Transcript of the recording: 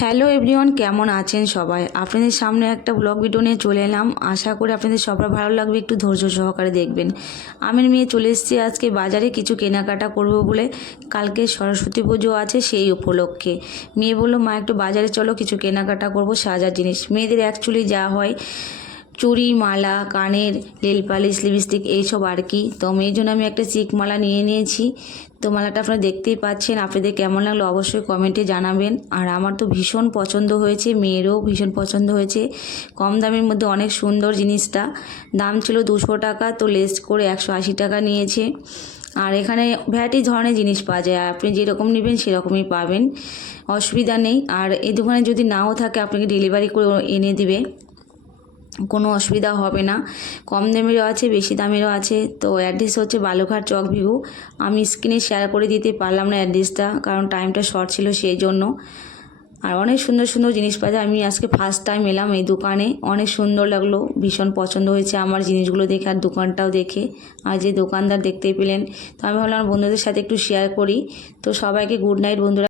Hello everyone, কেমন আছেন সবাই? আপনাদের সামনে একটা ব্লগ ভিডিও নিয়ে চলে এলাম। আশা করি আপনাদের সবার ভালো লাগবে, একটু ধৈর্য সহকারে দেখবেন। আমি মেয়ে চলে এসেছি আজকে বাজারে, কিছু কেনাকাটা করব বলে। কালকে সরস্বতী পুজো আছে সেই উপলক্ষে। মেয়ে বলল, মা, একটু বাজারে চলো, কিছু কেনাকাটা করব সাজার জিনিস। মেয়েদের অ্যাকচুয়ালি যা হয় চুড়ি, মালা, কানের নেল পালিশ, লিপস্টিক এইসব আর কি। তো মেয়ের জন্য আমি একটা চিক মালা নিয়ে নিয়েছি। তো মালাটা আপনারা দেখতেই পাচ্ছেন, আপনাদের কেমন লাগল অবশ্যই কমেন্টে জানাবেন। আর আমার তো ভীষণ পছন্দ হয়েছে, মেয়েরও ভীষণ পছন্দ হয়েছে। কম দামের মধ্যে অনেক সুন্দর জিনিসটা। দাম ছিল দুশো টাকা, তো লেস করে একশো আশি টাকা নিয়েছে। আর এখানে ভ্যারাইটি ধরনের জিনিস পাওয়া যায়, আপনি যেরকম নেবেন সেরকমই পাবেন। অসুবিধা নেই। আর এই দোকানে যদি নাও থাকে, আপনাকে ডেলিভারি করে এনে দিবে। কোনো অসুবিধা হবে না। কম দামেরও আছে, বেশি দামেরও আছে। তো অ্যাড্রেস হচ্ছে বালুঘাট চক ভিউ আমি স্ক্রিনে শেয়ার করে দিতে পারলাম না অ্যাড্রেসটা কারণ টাইমটা শর্ট ছিল সেই জন্য। আর অনেক সুন্দর সুন্দর জিনিস পাওয়া যায়। আমি আজকে ফার্স্ট টাইম এলাম এই দোকানে। অনেক সুন্দর লাগল, ভীষণ পছন্দ হয়েছে আমার জিনিসগুলো দেখে আর দোকানটাও দেখে। আর যে দোকানদার দেখতেই পেলেন। তো আমি ভাবলাম বন্ধুদের সাথে একটু শেয়ার করি। তো সবাইকে গুড নাইট বন্ধুরা।